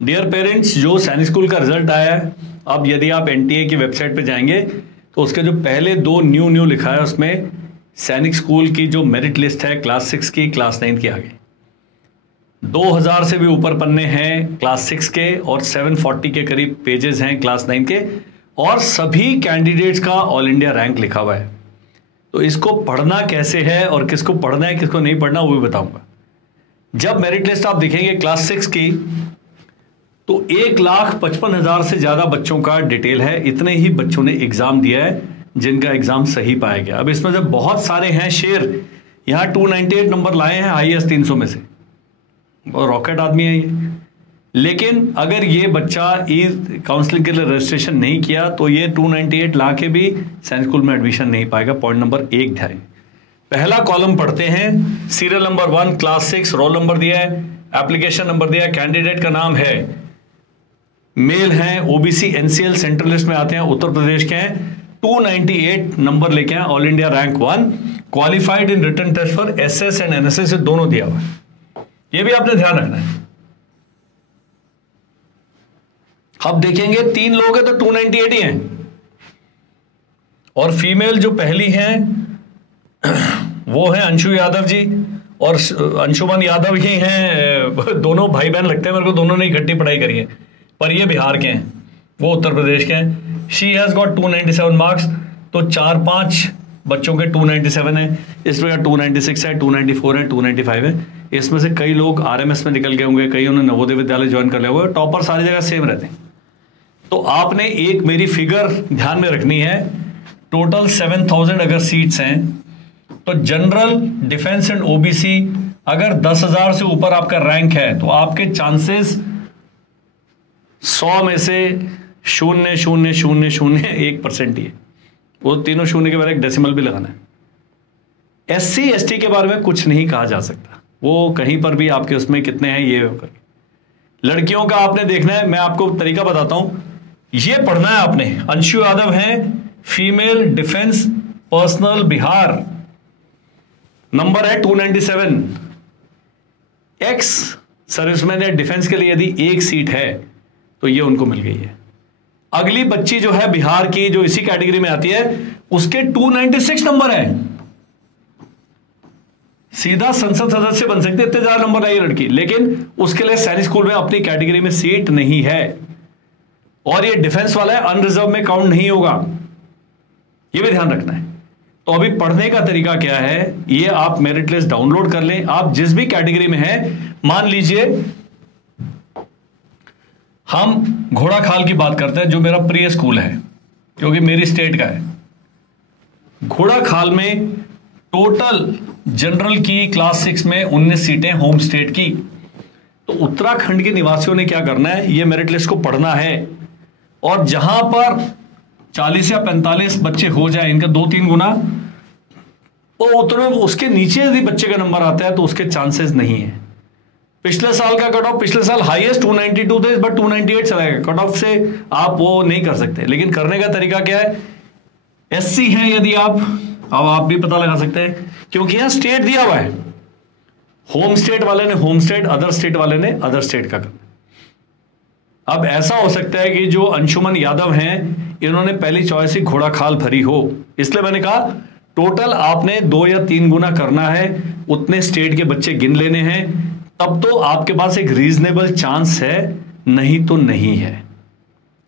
Dear parents, जो सैनिक school का रिजल्ट आया है, अब यदि आप एनटीए की वेबसाइट पे जाएंगे तो उसके जो पहले दो न्यू लिखा है उसमें सैनिक स्कूल की जो मेरिट लिस्ट है क्लास 6 की, क्लास 9 की आगे 2000 से भी ऊपर पन्ने हैं क्लास 6 के और 740 के करीब पेजेस हैं क्लास 9 के, और सभी कैंडिडेट्स का ऑल इंडिया रैंक लिखा हुआ है। तो इसको पढ़ना कैसे है और किसको पढ़ना है किसको नहीं पढ़ना वो भी बताऊंगा। जब मेरिट लिस्ट आप देखेंगे क्लास 6 की तो 1,55,000 से ज्यादा बच्चों का डिटेल है। इतने ही बच्चों ने एग्जाम दिया है जिनका एग्जाम सही पाया गया। अब इसमें जब बहुत सारे हैं शेर, यहां 298 नंबर लाए हैं हाईएस्ट 300 में से, और रॉकेट आदमी है ये। लेकिन अगर ये बच्चा काउंसलिंग के लिए रजिस्ट्रेशन नहीं किया तो ये 298 ला के भी सैनिक स्कूल में एडमिशन नहीं पाएगा। पॉइंट नंबर 1 ध्यान। पहला कॉलम पढ़ते हैं, serial number 1 class 6, roll number दिया है, एप्लीकेशन नंबर दिया है, कैंडिडेट का नाम है, मेल हैं, ओबीसी एनसीएल सेंट्रल लिस्ट में आते हैं, उत्तर प्रदेश के हैं, 298 नंबर लेके हैं, all India rank 1, qualified in written test for SS and NSS, दोनों दिया हुआ है। ये भी आपने ध्यान रखना है। अब देखेंगे 3 लोग हैं तो 298 ही हैं, और फीमेल जो पहली हैं वो है अंशु यादव जी, और अंशुमन यादव ही हैं। दोनों भाई बहन लगते हैं मेरे को, दोनों ने इकट्ठी पढ़ाई करी है, पर ये बिहार के हैं, वो उत्तर प्रदेश के हैं। शी हैज गॉट 297 मार्क्स, तो 4-5 बच्चों के 297 है, इसमें 296 है, 294 है, 295 है। इसमें से कई लोग आरएमएस में निकल गए होंगे, कई उन्होंने नवोदय विद्यालय ज्वाइन कर लिया हुआ है। टॉपर सारी जगह सेम रहते हैं। तो आपने एक मेरी फिगर ध्यान में रखनी है, टोटल 7000 अगर सीट्स हैं तो जनरल, डिफेंस एंड ओबीसी अगर 10,000 से ऊपर आपका रैंक है तो आपके चांसेस 100 में से 0.0001% ही है। वो तीनों शून्य के बाद एक डेसिमल भी लगाना है। एससी एसटी के बारे में कुछ नहीं कहा जा सकता, वो कहीं पर भी आपके उसमें कितने हैं ये होकर। लड़कियों का आपने देखना है, मैं आपको तरीका बताता हूं, ये पढ़ना है आपने। अंशु यादव हैं, female, defence personnel Bihar, number है 297। एक्स सर्विसमैन या डिफेंस के लिए यदि एक सीट है तो ये उनको मिल गई है। अगली बच्ची जो है बिहार की, जो इसी कैटेगरी में आती है, उसके 296 नंबर है, सीधा संसद सदस्य बन सकते, इतने ज्यादा नंबर लाई लड़की, लेकिन उसके लिए सैनिक स्कूल में अपनी कैटेगरी में सीट नहीं है, और ये डिफेंस वाला है, अनरिजर्व में काउंट नहीं होगा, ये भी ध्यान रखना है। तो अभी पढ़ने का तरीका क्या है, ये आप मेरिट लिस्ट डाउनलोड कर लें। आप जिस भी कैटेगरी में हैं, मान लीजिए हम घोड़ा खाल की बात करते हैं, जो मेरा प्रिय स्कूल है क्योंकि मेरी स्टेट का है। घोड़ा खाल में टोटल जनरल की क्लास 6 में 19 सीटें होम स्टेट की। तो उत्तराखंड के निवासियों ने क्या करना है, ये मेरिट लिस्ट को पढ़ना है, और जहां पर 40 या 45 बच्चे हो जाए, इनका 2-3 गुना, तो उतने उसके नीचे यदि बच्चे का नंबर आता है तो उसके चांसेस नहीं है। पिछले साल का कट ऑफ, पिछले साल हाईएस्ट 292 थे, बट 298 चला गया। कट ऑफ से आप वो नहीं कर सकते, लेकिन करने का तरीका क्या है, एससी है यदि अब आप भी पता लगा सकते हैं, क्योंकि यहां स्टेट दिया हुआ है। होम स्टेट वाले ने होम स्टेट, अदर स्टेट वाले ने अदर स्टेट का करना। अब ऐसा हो सकता है कि जो अंशुमन यादव हैं, इन्होंने पहली चॉइस ही घोड़ा खाल भरी हो, इसलिए मैंने कहा टोटल आपने 2 या 3 गुना करना है, उतने स्टेट के बच्चे गिन लेने हैं, तब तो आपके पास एक रीजनेबल चांस है, नहीं तो नहीं है।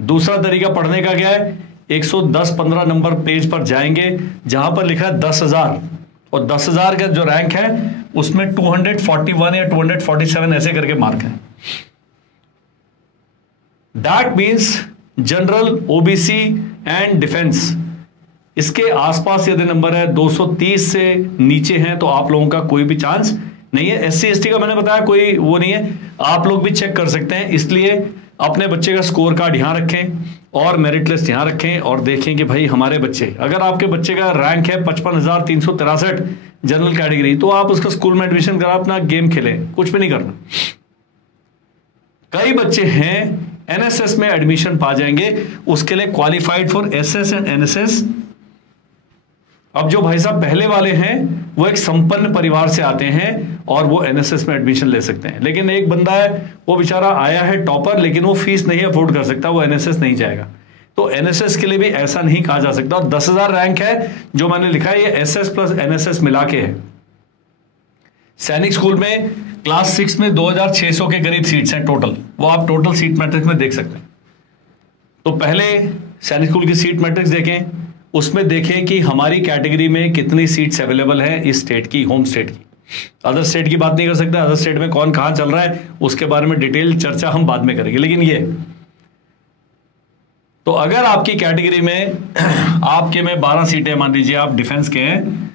दूसरा तरीका पढ़ने का क्या है, 110-15 नंबर पेज पर जाएंगे, जहां पर लिखा है 10,000, और 10,000 का जो रैंक है उसमें 241 या 247 ऐसे करके मार्क है। That means general, OBC and defence, इसके आसपास यदि नंबर है 230 से नीचे हैं तो आप लोगों का कोई भी चांस नहीं है। एससी एसटी का मैंने बताया कोई वो नहीं है, आप लोग भी चेक कर सकते हैं। इसलिए अपने बच्चे का स्कोर कार्ड यहां रखें और मेरिट लिस्ट यहां रखें, और देखें कि भाई हमारे बच्चे, अगर आपके बच्चे का रैंक है 55,363 जनरल कैटेगरी, तो आप उसका स्कूल में एडमिशन करा, अपना गेम खेलें, कुछ भी नहीं करना। कई बच्चे हैं एनएसएस में एडमिशन पा जाएंगे, उसके लिए qualified for SS and NSS अब जो भाई साहब पहले वाले हैं वो एक संपन्न परिवार से आते हैं और वो एनएसएस में एडमिशन ले सकते हैं, लेकिन एक बंदा है वो बेचारा आया है टॉपर, लेकिन वो फीस नहीं अफोर्ड कर सकता, वो एनएसएस नहीं जाएगा। तो एनएसएस के लिए भी ऐसा नहीं कहा जा सकता। और 10,000 रैंक है जो मैंने लिखा है, ये एसएस प्लस एनएसएस मिला के है। सैनिक स्कूल में क्लास 6 में 2,600 के करीब सीट्स हैं टोटल, वो आप टोटल सीट मैट्रिक्स में देख सकते हैं। तो पहले सैनिक स्कूल की सीट मैट्रिक्स देखें, उसमें देखें कि हमारी कैटेगरी में कितनी सीट्स अवेलेबल है इस स्टेट की, होम स्टेट की। अदर स्टेट की बात नहीं कर सकते, अदर स्टेट में कौन कहां चल रहा है उसके बारे में डिटेल चर्चा हम बाद में करेंगे, लेकिन ये तो अगर आपकी कैटेगरी में आपके में 12 सीटें, मान लीजिए आप डिफेंस के हैं,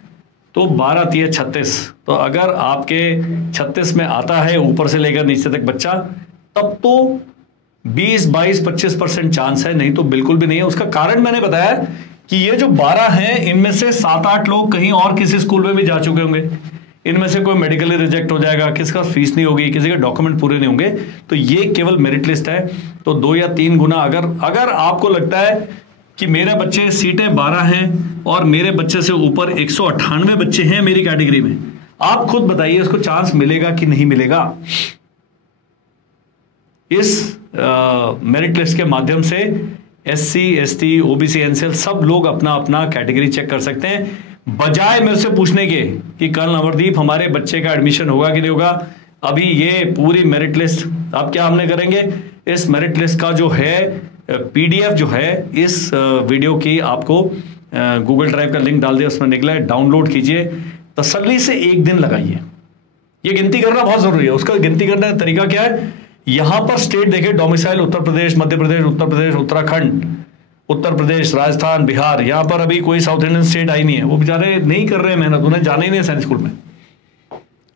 तो 12 3 36, तो अगर आपके 36 में आता है ऊपर से लेकर नीचे तक बच्चा, तब तो 20-22-25% चांस है, नहीं तो बिल्कुल भी नहीं है। उसका कारण मैंने बताया कि ये जो 12 हैं इनमें से 7-8 लोग कहीं और किसी स्कूल में भी जा चुके होंगे, इनमें से कोई मेडिकली रिजेक्ट हो जाएगा, किसी का फीस नहीं होगी, किसी के डॉक्यूमेंट पूरे नहीं होंगे, तो ये केवल मेरिट लिस्ट है। तो 2 या 3 गुना अगर आपको लगता है कि मेरे बच्चे सीटें 12 हैं और मेरे बच्चे से ऊपर 198 बच्चे हैं मेरी कैटेगरी में, आप खुद बताइए इसको चांस मिलेगा कि नहीं मिलेगा। इस मेरिट लिस्ट के माध्यम से SC ST OBC NCL सब लोग अपना अपना कैटेगरी चेक कर सकते हैं, बजाय मेरे से पूछने के कि कल अमरदीप हमारे बच्चे का एडमिशन होगा कि नहीं होगा। अभी ये पूरी मेरिट लिस्ट अब क्या हमने करेंगे, इस मेरिट लिस्ट का जो है PDF जो है इस वीडियो की आपको गूगल ड्राइव का लिंक डाल दिया, उसमें निकला है, डाउनलोड कीजिए, तसल्ली से 1 दिन लगाइए। ये गिनती करना बहुत जरूरी है। उसका गिनती करने का तरीका क्या है, यहां पर स्टेट देखे, डोमिसाइल उत्तर प्रदेश, मध्य प्रदेश, उत्तर प्रदेश, उत्तराखंड, उत्तर प्रदेश, राजस्थान, बिहार, यहां पर अभी कोई साउथ इंडियन स्टेट आई नहीं है, वो बेचारे नहीं कर रहे हैं मेहनत, उन्हें जाना ही नहीं है सैनिक स्कूल में,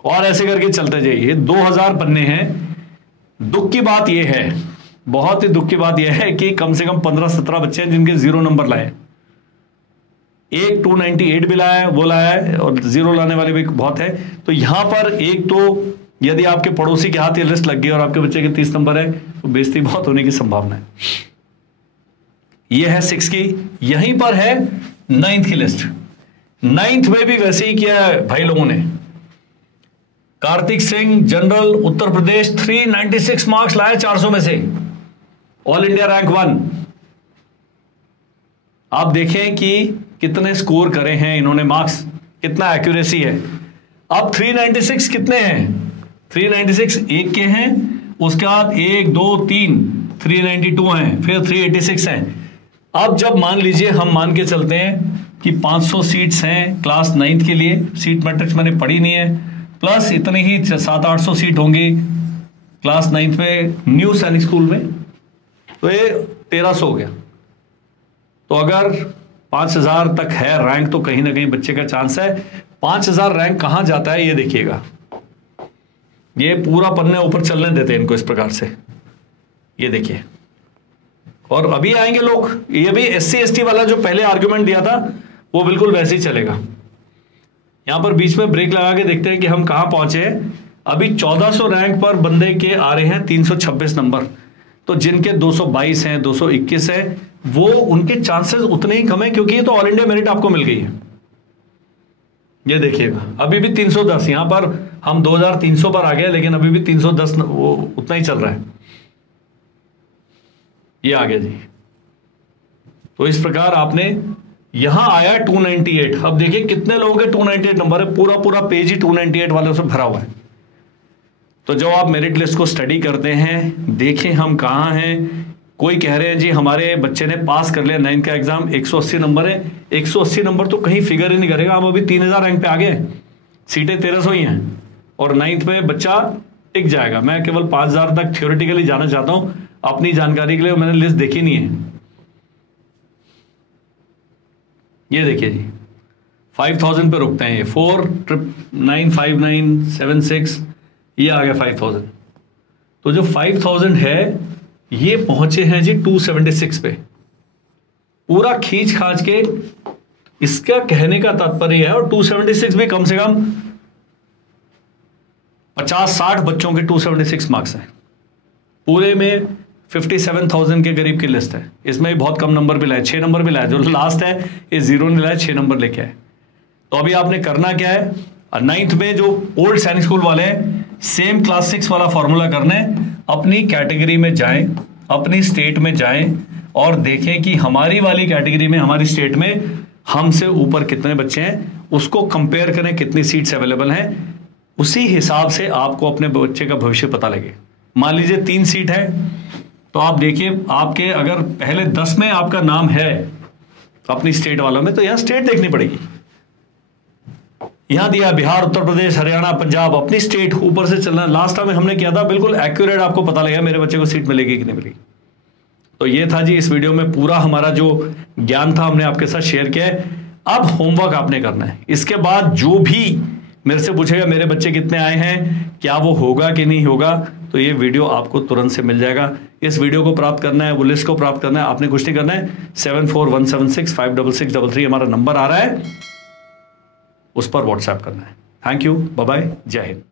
और ऐसे करके चलते जाइए। 2000 पन्ने हैं। दुख की बात यह है, बहुत ही दुख की बात यह है कि कम से कम 15-17 बच्चे हैं जिनके 0 नंबर लाए। एक 298 भी लाया है, वो लाया है, और 0 लाने वाले भी बहुत है। तो यहां पर एक तो यदि आपके पड़ोसी के हाथ ये लिस्ट लग गई और आपके बच्चे के 30 नंबर है, तो बेइज्जती बहुत होने की संभावना है। ये है 6 की। यहीं पर है 9th की लिस्ट। 9th में भी वैसे ही किया है भाई लोगों ने। कार्तिक सिंह जनरल उत्तर प्रदेश 396 मार्क्स लाए 400 में से, ऑल इंडिया रैंक 1। आप देखें कि कितने स्कोर करे हैं इन्होंने मार्क्स, कितना एक्यूरेसी है। अब 396 कितने हैं, 396 एक के हैं, उसके बाद 1 2 3 392 हैं, फिर 386 हैं। अब जब मान लीजिए हम मान के चलते हैं कि 500 सीट्स हैं क्लास 9th के लिए, सीट मैट्रिक्स मैंने पढ़ी नहीं है, प्लस इतनी ही 700-800 सीट होंगी क्लास 9th में न्यू सैनिक स्कूल में, तो ये 1300 हो गया। तो अगर 5000 तक है रैंक तो कहीं ना कहीं बच्चे का चांस है। 5000 रैंक कहां जाता है ये देखिएगा, ये पूरा पन्ने ऊपर चलने देते हैं इनको इस प्रकार से, ये देखिए। और अभी आएंगे लोग, ये भी SC ST वाला जो पहले आर्गुमेंट दिया था वो बिल्कुल वैसे ही चलेगा। यहां पर बीच में ब्रेक लगा के देखते हैं कि हम कहां पहुंचे हैं। अभी 1400 रैंक पर बंदे के आ रहे हैं 326 नंबर, तो जिनके 222 हैं 221 है वो उनके चांसेस उतने ही कम है, क्योंकि ये तो ऑल इंडिया मेरिट आपको मिल गई है। ये देखिएगा अभी भी 310, यहां पर हम 2300 पर आ गए, लेकिन अभी भी 310 वो उतना ही चल रहा है। ये आ गया जी। तो इस प्रकार आपने यहां आया 298। अब देखिए कितने लोगों के 298 नंबर है, पूरा पूरा पेज ही 298 वालों से भरा हुआ है। तो जब आप मेरिट लिस्ट को स्टडी करते हैं, देखें हम कहां हैं। कोई कह रहे हैं जी हमारे बच्चे ने पास कर लिया 9th का एग्जाम, 180 नंबर है। 180 नंबर तो कहीं फिगर ही नहीं करेगा। हम अभी 3000 रैंक पे आ गए, सीटें 1300 ही हैं, और 9th में बच्चा टिक जाएगा। मैं केवल 5000 तक थ्योरेटिकली जाना चाहता हूं अपनी जानकारी के लिए, मैंने लिस्ट देखी नहीं है। ये देखिए जी 5000 पे रुकते हैं ये, 4995976, ये आ गया 5000। तो जो 5000 है ये पहुंचे हैं जी 276 पे, पूरा खींच खाच के। इसका कहने का तात्पर्य है, और 276 भी कम से कम 50-60 बच्चों के 276 मार्क्स हैं। पूरे में 57,000 के करीब की लिस्ट है। इसमें भी बहुत कम नंबर भी लाए, 6 नंबर भी लाए। जो लास्ट है ये 0 नहीं लाए, 6 नंबर लेके आए। तो अभी आपने करना क्या है, 9th में जो ओल्ड सैनिक स्कूल वाले हैं, सेम क्लास 6 वाला फॉर्मूला करना है। अपनी कैटेगरी में जाएं, अपनी स्टेट में जाएं और देखें कि हमारी वाली कैटेगरी में, हमारी स्टेट में हमसे ऊपर कितने बच्चे हैं, उसको कंपेयर करें कितनी सीट्स अवेलेबल हैं। उसी हिसाब से आपको अपने बच्चे का भविष्य पता लगे। मान लीजिए 3 सीट है, तो आप देखिए आपके अगर पहले 10 में आपका नाम है अपनी स्टेट वालों में, तो यहां स्टेट देखनी पड़ेगी। यहां दिया बिहार, उत्तर प्रदेश, हरियाणा, पंजाब, अपनी स्टेट ऊपर से चलना। लास्ट टाइम हमने किया था, बिल्कुल एक्यूरेट आपको पता लगेगा मेरे बच्चे को सीट मिलेगी कि नहीं मिलेगी। तो ये था जी इस वीडियो में पूरा हमारा जो ज्ञान था हमने आपके साथ शेयर किया है। अब होमवर्क आपने करना है। इसके बाद जो भी मेरे से पूछेगा मेरे बच्चे कितने आए हैं, क्या वो होगा कि नहीं होगा, तो ये वीडियो आपको तुरंत से मिल जाएगा। इस वीडियो को प्राप्त करना है, वो लिस्ट को प्राप्त करना है, आपने कुछ नहीं करना है। 7417656633 हमारा नंबर आ रहा है, उस पर व्हाट्सएप करना है। थैंक यू, बाय बाय, जय हिंद।